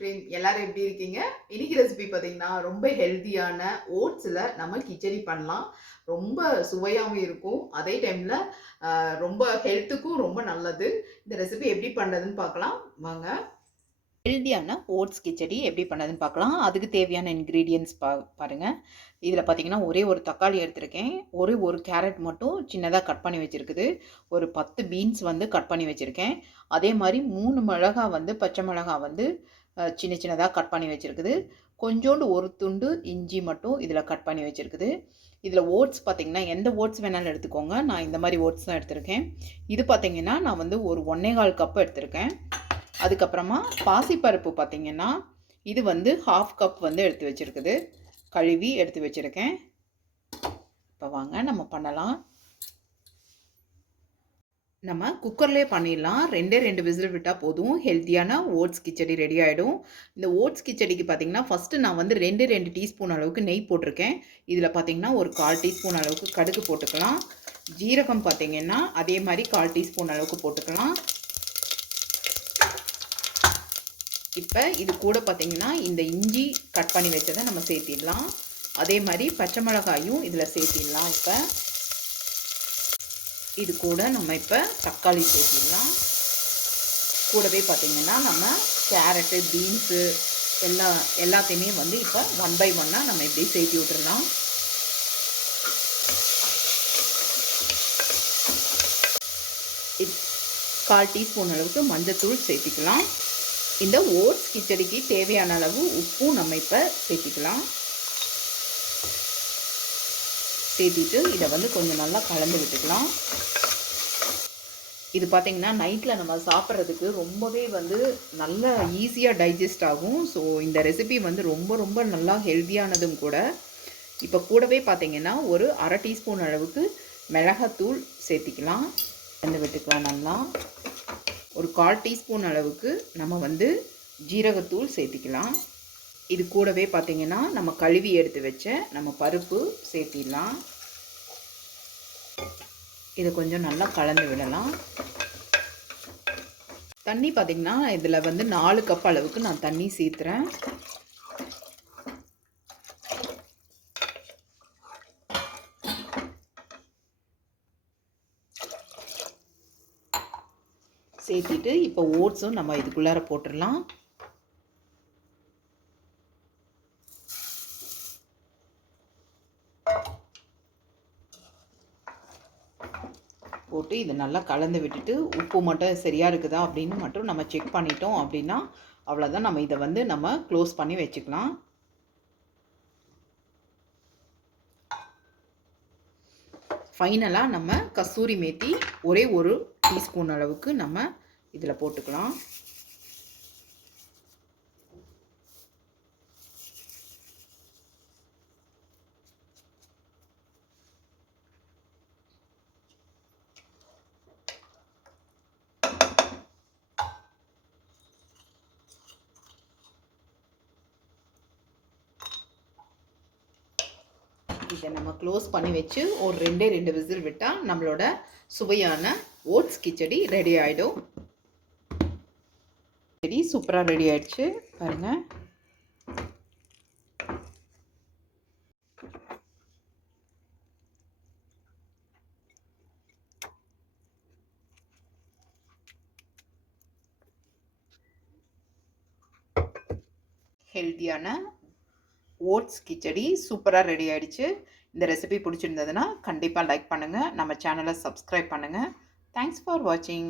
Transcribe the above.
Frame எல்லாரும் எப்படி இருக்கீங்க? இன்னைக்கு ரெசிபி பார்த்தீங்கன்னா ரொம்ப ஹெல்தியான ஓட்ஸ்ல நம்ம கிச்சடி பண்ணலாம். ரொம்ப சுவையாகவும் இருக்கும். அதே டைம்ல ரொம்ப ஹெல்த்துக்கும் ரொம்ப நல்லது. இந்த ரெசிபி எப்படி பண்ணுறதுன்னு பார்க்கலாம் வாங்க. ஹெல்தியான ஓட்ஸ் கிச்சடி எப்படி பண்ணுறதுன்னு பார்க்கலாம். அதுக்கு தேவையான இன்க்ரீடியன்ட்ஸ் பாருங்கள். இதில் பார்த்தீங்கன்னா ஒரே ஒரு தக்காளி எடுத்திருக்கேன். ஒரு கேரட் மட்டும் சின்னதாக கட் பண்ணி வச்சுருக்குது. ஒரு 10 பீன்ஸ் வந்து கட் பண்ணி வச்சுருக்கேன். அதே மாதிரி 3 மிளகா வந்து பச்சை மிளகா வந்து சின்ன சின்னதாக கட் பண்ணி வச்சுருக்குது. கொஞ்சோண்டு ஒரு துண்டு இஞ்சி மட்டும் இதில் கட் பண்ணி வச்சுருக்குது. இதில் ஓட்ஸ் பார்த்திங்கன்னா எந்த ஓட்ஸ் வேணாலும் எடுத்துக்கோங்க. நான் இந்த மாதிரி ஓட்ஸ் தான் எடுத்திருக்கேன். இது பார்த்திங்கன்னா நான் வந்து ஒரு 1.25 கப் எடுத்திருக்கேன். அதுக்கப்புறமா பாசிப்பருப்பு பார்த்திங்கன்னா இது வந்து 1/2 கப் வந்து எடுத்து வச்சுருக்குது. கழுவி எடுத்து வச்சுருக்கேன். இப்போ வாங்க நம்ம பண்ணலாம். நம்ம குக்கர்லேயே பண்ணிடலாம். 2 விசில் விட்டால் போதும். ஹெல்த்தியான ஓட்ஸ் கிச்சடி ரெடி ஆகிடும். இந்த ஓட்ஸ் கிச்சடிக்கு பார்த்திங்கன்னா ஃபஸ்ட்டு நான் வந்து 2 டீஸ்பூன் அளவுக்கு நெய் போட்டிருக்கேன். இதில் பார்த்திங்கன்னா ஒரு 1/4 டீஸ்பூன் அளவுக்கு கடுகு போட்டுக்கலாம். ஜீரகம் பார்த்திங்கன்னா அதே மாதிரி 1/4 டீஸ்பூன் அளவுக்கு போட்டுக்கலாம். இப்போ இது கூட பார்த்திங்கன்னா இந்த இஞ்சி கட் பண்ணி வச்சதை நம்ம சேர்த்திடலாம். அதே மாதிரி பச்சை மிளகாயும் இதில் சேர்த்திடலாம். இப்போ இது கூட நம்ம இப்போ தக்காளி சேர்த்திடலாம். கூடவே பார்த்திங்கன்னா நம்ம கேரட்டு பீன்ஸு எல்லாத்தையுமே வந்து இப்போ 1 by 1 நம்ம இப்படி சேர்த்தி விட்டுடலாம். இது 1/4 டீஸ்பூன் அளவுக்கு மஞ்சத்தூள் சேர்த்திக்கலாம். இந்த ஓட்ஸ் கிச்சடிக்கு தேவையான அளவு உப்பும் நம்ம இப்போ சேர்த்திக்கலாம். சேர்த்திட்டு இதை வந்து கொஞ்சம் நல்லா கலந்து விட்டுக்கலாம். இது பார்த்திங்கன்னா நைட்டில் நம்ம சாப்பிட்றதுக்கு ரொம்பவே வந்து நல்லா ஈஸியாக டைஜஸ்ட் ஆகும். ஸோ இந்த ரெசிபி வந்து ரொம்ப நல்லா ஹெல்த்தியானதும் கூட. இப்போ கூடவே பார்த்திங்கன்னா ஒரு 1/2 டீஸ்பூன் அளவுக்கு மிளகாத்தூள் சேர்த்திக்கலாம். கலந்து விட்டுக்கலாம் நல்லா. ஒரு 1/4 டீஸ்பூன் அளவுக்கு நம்ம வந்து ஜீரகத்தூள் சேர்த்திக்கலாம். இது கூடவே பார்த்திங்கன்னா நம்ம கழுவி எடுத்து வச்ச நம்ம பருப்பு சேர்த்திடலாம். இதை கொஞ்சம் நல்லா கலந்து விடலாம். தண்ணி பார்த்திங்கன்னா இதில் வந்து 4 கப் அளவுக்கு நான் தண்ணி சேர்த்துறேன். சேர்த்திட்டு இப்போ ஓட்ஸும் நம்ம இதுக்குள்ளார போட்டுடலாம். போட்டு இதை நல்லா கலந்து விட்டுட்டு உப்பு மட்டும் சரியாக இருக்குதா அப்படின்னு மட்டும் நம்ம செக் பண்ணிட்டோம் அப்படின்னா அவ்வளோதான். நம்ம இதை வந்து நம்ம க்ளோஸ் பண்ணி வச்சுக்கலாம். ஃபைனலாக நம்ம கஸ்தூரி மேத்தி ஒரே ஒரு டீஸ்பூன் அளவுக்கு நம்ம இதில் போட்டுக்கலாம். இதை நம்ம க்ளோஸ் பண்ணி வச்சு ஒரு 2 விசில் விட்டால் நம்மளோட சுவையான ஓட்ஸ் கிச்சடி ரெடி ஆகிடும். சரி, சூப்பராக ரெடி ஆகிடுச்சு பாருங்கள். ஹெல்த்தியான ஓட்ஸ் கிச்சடி சூப்பராக ரெடி ஆகிடுச்சு. இந்த ரெசிபி பிடிச்சிருந்ததுன்னா கண்டிப்பாக லைக் பண்ணுங்கள். நம்ம சேனலை சப்ஸ்கிரைப் பண்ணுங்கள். தேங்க்ஸ் ஃபார் வாட்சிங்.